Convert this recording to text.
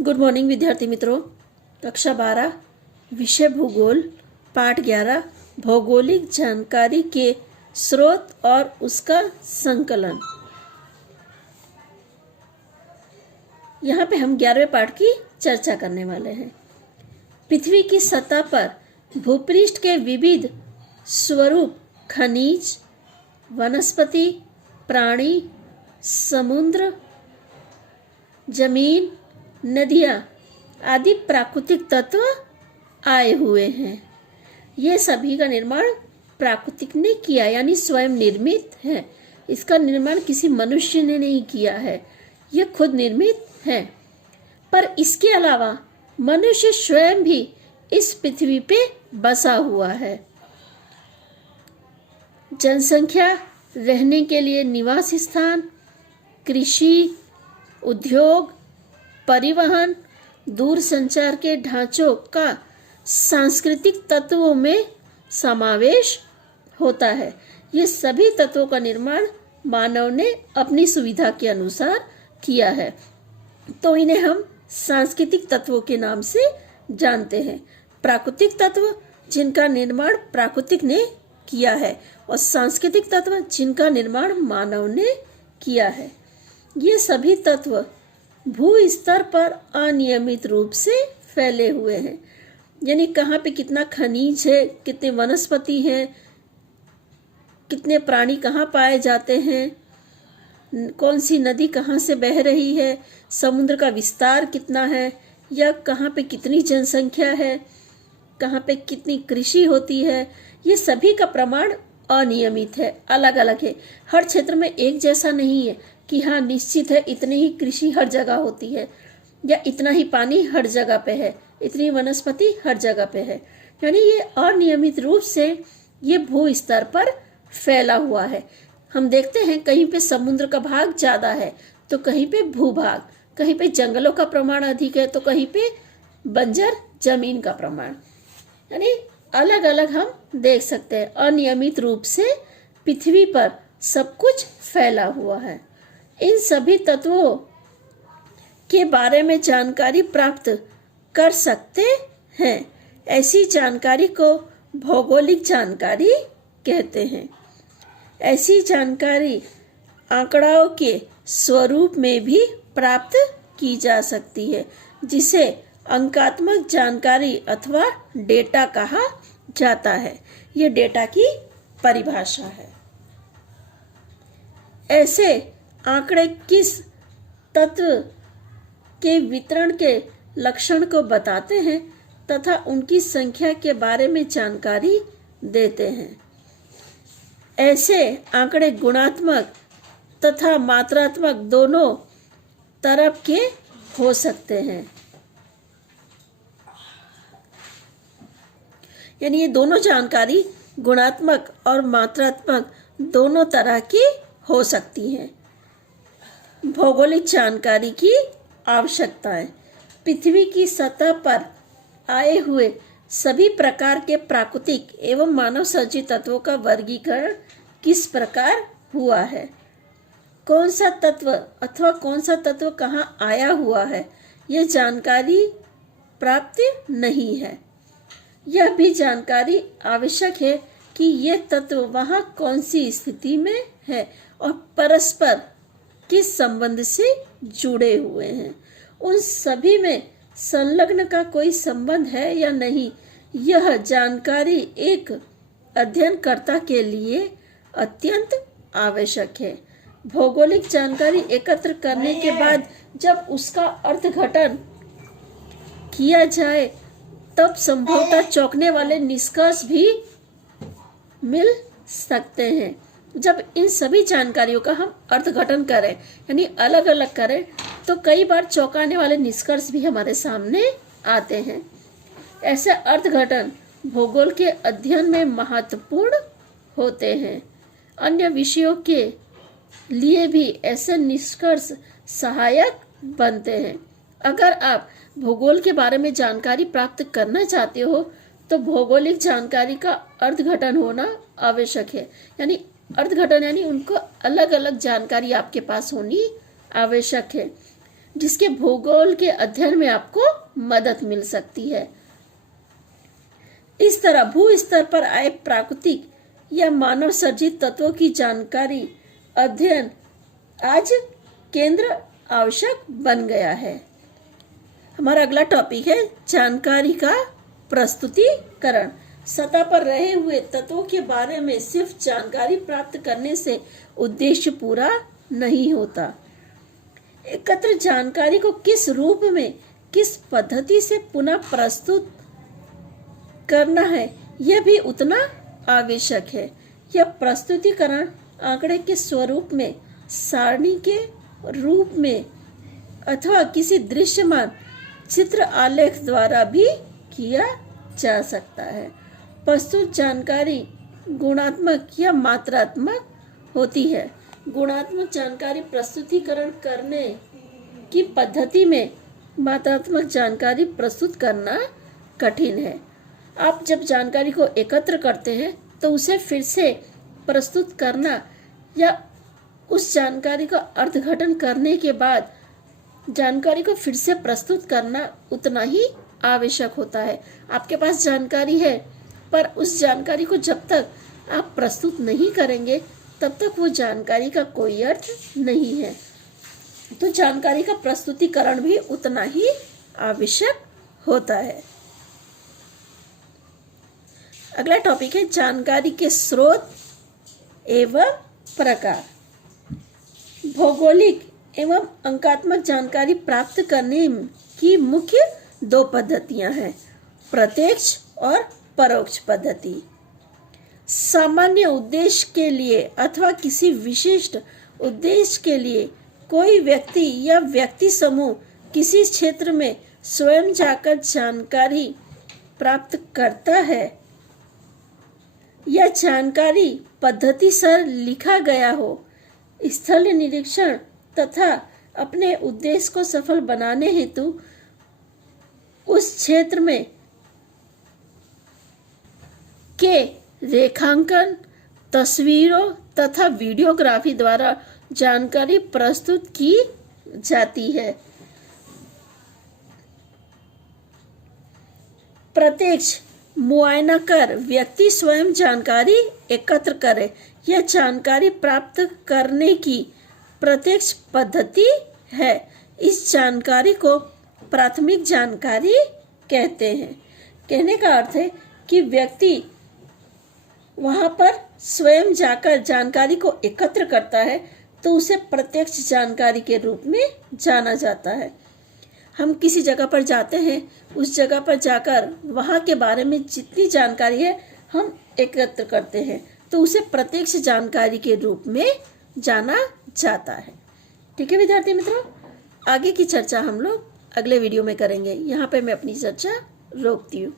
Good morning विद्यार्थी मित्रों। कक्षा 12 विषय भूगोल पाठ 11 भौगोलिक जानकारी के स्रोत और उसका संकलन। यहाँ पे हम 11वें पाठ की चर्चा करने वाले हैं। पृथ्वी की सतह पर भूपृष्ठ के विविध स्वरूप खनिज, वनस्पति, प्राणी, समुद्र, जमीन, नदियाँ आदि प्राकृतिक तत्व आए हुए हैं। ये सभी का निर्माण प्राकृतिक ने किया, यानी स्वयं निर्मित है। इसका निर्माण किसी मनुष्य ने नहीं किया है, यह खुद निर्मित है। पर इसके अलावा मनुष्य स्वयं भी इस पृथ्वी पे बसा हुआ है। जनसंख्या, रहने के लिए निवास स्थान, कृषि, उद्योग, परिवहन, दूरसंचार के ढांचों का सांस्कृतिक तत्वों में समावेश होता है। ये सभी तत्वों का निर्माण मानव ने अपनी सुविधा के अनुसार किया है, तो इन्हें हम सांस्कृतिक तत्वों के नाम से जानते हैं। प्राकृतिक तत्व जिनका निर्माण प्राकृतिक ने किया है और सांस्कृतिक तत्व जिनका निर्माण मानव ने किया है। ये सभी तत्व भू स्तर पर अनियमित रूप से फैले हुए हैं, यानी कहाँ पे कितना खनिज है, कितने वनस्पति हैं, कितने प्राणी कहाँ पाए जाते हैं, कौन सी नदी कहाँ से बह रही है, समुद्र का विस्तार कितना है, या कहाँ पे कितनी जनसंख्या है, कहाँ पे कितनी कृषि होती है। ये सभी का प्रमाण अनियमित है, अलग अलग है। हर क्षेत्र में एक जैसा नहीं है कि हाँ निश्चित है इतनी ही कृषि हर जगह होती है, या इतना ही पानी हर जगह पे है, इतनी वनस्पति हर जगह पे है। यानी ये अनियमित रूप से ये भू स्तर पर फैला हुआ है। हम देखते हैं कहीं पे समुद्र का भाग ज़्यादा है तो कहीं पे भूभाग, कहीं पे जंगलों का प्रमाण अधिक है तो कहीं पे बंजर जमीन का प्रमाण, यानी अलग अलग हम देख सकते हैं। अनियमित रूप से पृथ्वी पर सब कुछ फैला हुआ है। इन सभी तत्वों के बारे में जानकारी प्राप्त कर सकते हैं। ऐसी जानकारी को भौगोलिक जानकारी कहते हैं। ऐसी जानकारी आंकड़ों के स्वरूप में भी प्राप्त की जा सकती है, जिसे अंकात्मक जानकारी अथवा डेटा कहा जाता है। ये डेटा की परिभाषा है। ऐसे आंकड़े किस तत्व के वितरण के लक्षण को बताते हैं तथा उनकी संख्या के बारे में जानकारी देते हैं। ऐसे आंकड़े गुणात्मक तथा मात्रात्मक दोनों तरह के हो सकते हैं, यानी ये दोनों जानकारी गुणात्मक और मात्रात्मक दोनों तरह की हो सकती है। भौगोलिक जानकारी की आवश्यकताएं। पृथ्वी की सतह पर आए हुए सभी प्रकार के प्राकृतिक एवं मानव सर्जित तत्वों का वर्गीकरण किस प्रकार हुआ है, कौन सा तत्व अथवा कौन सा तत्व कहाँ आया हुआ है, यह जानकारी प्राप्त नहीं है। यह भी जानकारी आवश्यक है कि यह तत्व वहाँ कौन सी स्थिति में है और परस्पर किस संबंध से जुड़े हुए हैं। उन सभी में संलग्न का कोई संबंध है या नहीं, यह जानकारी एक अध्ययनकर्ता के लिए अत्यंत आवश्यक है। भौगोलिक जानकारी एकत्र करने के बाद जब उसका अर्थघटन किया जाए तब संभवतः चौंकने वाले निष्कर्ष भी मिल सकते हैं। जब इन सभी जानकारियों का हम अर्थघटन करें, यानी अलग अलग करें, तो कई बार चौंकाने वाले निष्कर्ष भी हमारे सामने आते हैं। ऐसे अर्थघटन भूगोल के अध्ययन में महत्वपूर्ण होते हैं। अन्य विषयों के लिए भी ऐसे निष्कर्ष सहायक बनते हैं। अगर आप भूगोल के बारे में जानकारी प्राप्त करना चाहते हो तो भौगोलिक जानकारी का अर्थघटन होना आवश्यक है। यानी अर्थघटन यानी उनको अलग अलग जानकारी आपके पास होनी आवश्यक है। जिसके भूगोल के अध्ययन में आपको मदद मिल सकती है। इस तरह भू स्तर पर आए प्राकृतिक या मानव सर्जित तत्वों की जानकारी अध्ययन आज केंद्र आवश्यक बन गया है। हमारा अगला टॉपिक है जानकारी का प्रस्तुतिकरण। सतह पर रहे हुए तत्वों के बारे में सिर्फ जानकारी प्राप्त करने से उद्देश्य पूरा नहीं होता। एकत्र जानकारी को किस रूप में, किस पद्धति से पुनः प्रस्तुत करना है, यह भी उतना आवश्यक है। यह प्रस्तुतिकरण आंकड़े के स्वरूप में, सारणी के रूप में अथवा किसी दृश्यमान चित्र आलेख द्वारा भी किया जा सकता है। प्रस्तुत जानकारी गुणात्मक या मात्रात्मक होती है। गुणात्मक जानकारी प्रस्तुतिकरण करने की पद्धति में मात्रात्मक जानकारी प्रस्तुत करना कठिन है। आप जब जानकारी को एकत्र करते हैं तो उसे फिर से प्रस्तुत करना या उस जानकारी का अर्थघटन करने के बाद जानकारी को फिर से प्रस्तुत करना उतना ही आवश्यक होता है। आपके पास जानकारी है, पर उस जानकारी को जब तक आप प्रस्तुत नहीं करेंगे तब तक वो जानकारी का कोई अर्थ नहीं है। तो जानकारी का प्रस्तुतिकरण भी उतना ही आवश्यक होता है। अगला टॉपिक है जानकारी के स्रोत एवं प्रकार। भौगोलिक एवं अंकात्मक जानकारी प्राप्त करने की मुख्य दो पद्धतियां हैं, प्रत्यक्ष और परोक्ष पद्धति। सामान्य उद्देश्य के लिए अथवा किसी विशिष्ट उद्देश्य के लिए कोई व्यक्ति या व्यक्ति समूह किसी क्षेत्र में स्वयं जाकर जानकारी प्राप्त करता है या जानकारी पद्धतिसर लिखा गया हो। स्थल निरीक्षण तथा अपने उद्देश्य को सफल बनाने हेतु उस क्षेत्र में के रेखांकन, तस्वीरों तथा वीडियोग्राफी द्वारा जानकारी प्रस्तुत की जाती है। प्रत्यक्ष मुआयना कर व्यक्ति स्वयं जानकारी एकत्र करे। यह जानकारी प्राप्त करने की प्रत्यक्ष पद्धति है। इस जानकारी को प्राथमिक जानकारी कहते हैं। कहने का अर्थ है कि व्यक्ति वहां पर स्वयं जाकर जानकारी को एकत्र करता है तो उसे प्रत्यक्ष जानकारी के रूप में जाना जाता है। हम किसी जगह पर जाते हैं, उस जगह पर जाकर वहां के बारे में जितनी जानकारी है हम एकत्र करते हैं तो उसे प्रत्यक्ष जानकारी के रूप में जाना जाता है। ठीक है विद्यार्थी मित्रों, आगे की चर्चा हम लोग अगले वीडियो में करेंगे। यहाँ पे मैं अपनी चर्चा रोकती हूँ।